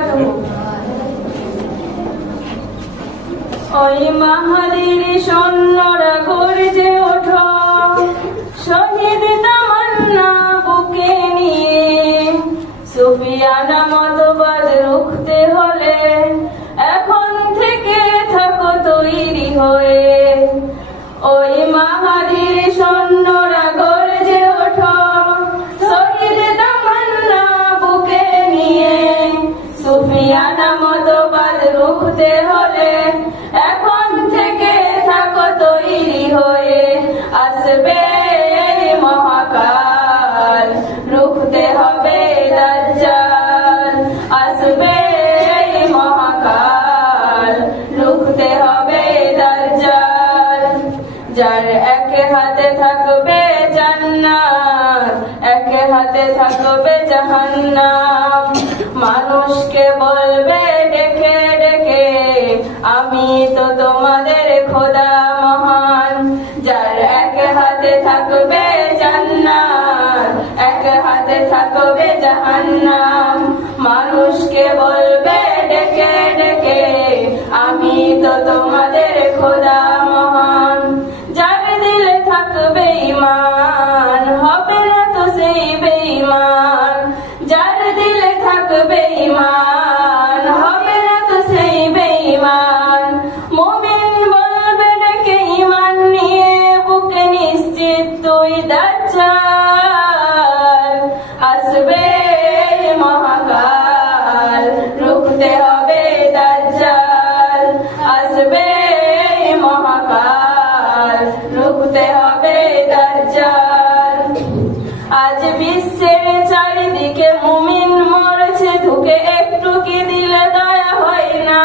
বারাকাতুহু। ওই মাহাদির সৈন্যরা গর্জে ওঠো, শহীদ তামান্না বুকে নিয়ে। সুফিয়ানা মতবাদ রুখতে হলে এখন থেকে থাকো তৈরি হয়ে। ওই মাহাদির সৈন্যরা গর্জে ওঠো, শহীদ তামান্না বুকে নিয়ে। সুফিয়ানা মতবাদ রুখতে হলে এখন থেকে থাকো তৈরি হয়ে। আসবে মহাকাল, রুখতে হবে দাজ্জাল। আসবে মহাকাল, রুখতে হবে দাজ্জাল। যার এক হাতে থাকবে জান্নাত, এক হাতে থাকবে জাহান্নাম। মানুষকে বলবে ডেকে ডেকে, আমি তো তোমাদের খোদা মহান। যার এক হাতে থাকবে জান্নাত, এক হাতে থাকবে জাহান্নাম। মানুষকে বলবে ডেকে ডেকে, আমি তো তোমাদের খোদা মহান। যার দিলে থাকবে ঈমান, হবে না তো সেই বেঈমান। যার দিলে থাকবে ঈমান, হবে না তো সেই বেঈমান। মুমিন বলবে ডেকে ঈমান নিয়ে, বুকে নিশ্চিত তুই দাজ্জাল। আসবে মহাকাল, রুখতে হবে দাজ্জাল। আসবে মহাকাল, রুখতে হবে দাজ্জাল। আজ বিশ্বের চারিদিকে মুমিন মরছে ধুকে, একটু কি দিলে দয়া হয় না?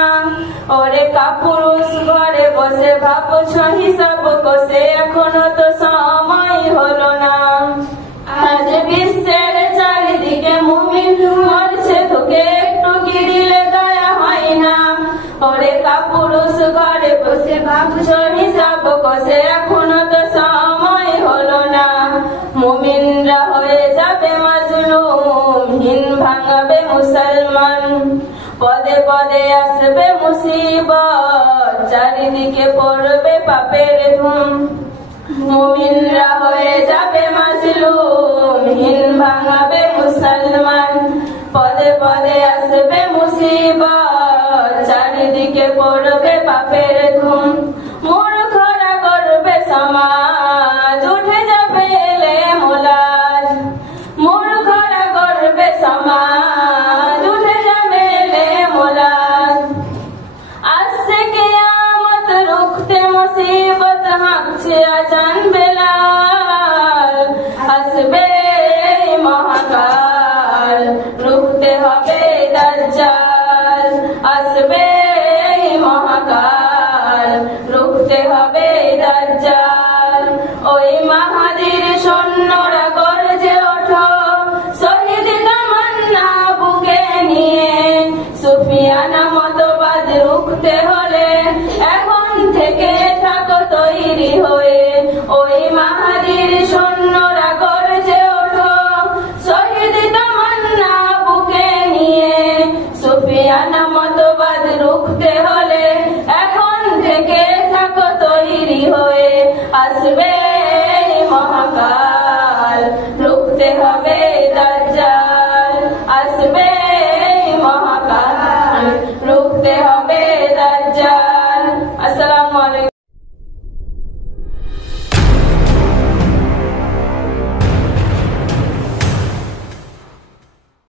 ওরে কাপুরুষ ঘরে বসে ভাবছো হিসাব কষে, এখনো তো সময় হলো না। আজ বিশ্বের চারিদিকে মুমিন মরছে ধুকে, একটু কি দিলে দয়া হয় না? ওরে কাপুরুষ ঘরে বসে ভাবছো হিসাব কষে, এখনো তো সময় হলো না। মুমিনরা হয়ে যাবে মাজলুম, হিন ভাঙবে মুসলমান। পদে পদে আসবে মুসিবত, চারিদিকে পড়বে পাপের ধুম। মুমিনরা হয়ে যাবে মাজলুম, হিন ভাঙবে মুসলমান। পদে পদে আসবে মুসিবত, চারিদিকে পড়বে পাপের ধুম। মূর্খরা করবে সমাজ, উঠে যাবে এলে মোলাজ। মূর্খরা করবে সমাজ, উঠে যাবে এলে মোলাজ। আসছে কিয়ামত, রুখতে মুসিবত, হাঁকছে আজান বেলাল। আসবে মহাকাল, রুখতে হবে দাজ্জাল। আসবে মহাকাল, রুখতে হবে দাজ্জাল। ওই মাহাদির সৈন্যরা গর্জে ওঠো, শহীদ তামান্না বুকে নিয়ে। সুফিয়ানা মতবাদ রুখতে হলে এখন থেকে থাকো তৈরি হয়ে। ওই মাহাদির সৈন্যরা গর্জে ওঠো, শহীদ তামান্না বুকে নিয়ে। সুফিয়ানা মতবাদ রুখতে হলে এখন থেকে থাকো তৈরি হয়ে। আসবে মহাকাল, রুখতে হবে দাজ্জাল। আসবে মহাকাল, রুখতে হবে